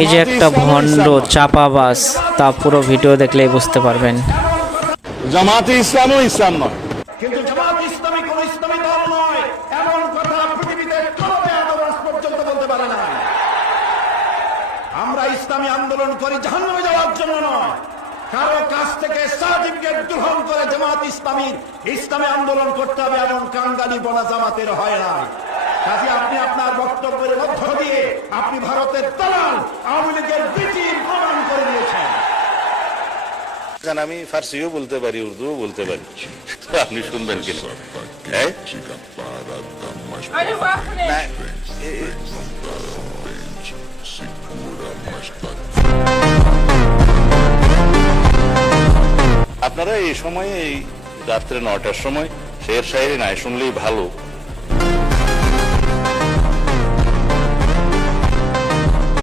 এই যে একটা ভণ্ড চাপাবাজ, তা পুরো ভিডিও দেখলেই বুঝতে পারবেন। জামাতে ইসলামও ইসলাম নয়, কিন্তু জামাত ইসলামী কোন ইসলামী দল নয়, এমন কথা পৃথিবীতে কোনো বেয়াদব আজ পর্যন্ত বলতে পারে না। আমরা ইসলামী আন্দোলন করি জাহান্নামে যাওয়ার জন্য নয়, কারো কাছ থেকে সার্টিফিকেট গ্রহণ করে জামাত ইসলামী আন্দোলন করতে হবে এমন কাঙ্গালি বনা জামাতের হয় না। কাজে আপনি আপনার বক্তব্যের মধ্য দিয়ে আপনি ভারতের দালাল আওয়ামী লীগের বিচির প্রমাণ করে দিয়েছেন। কারণ আমি ফার্সিও বলতে পারি, উর্দুও বলতে পারি, আপনি শুনবেন কিনা? আপনারা এই সময়ে, এই রাত্রে 9টার সময় শের শায়েরি নাই শুনলেই ভালো।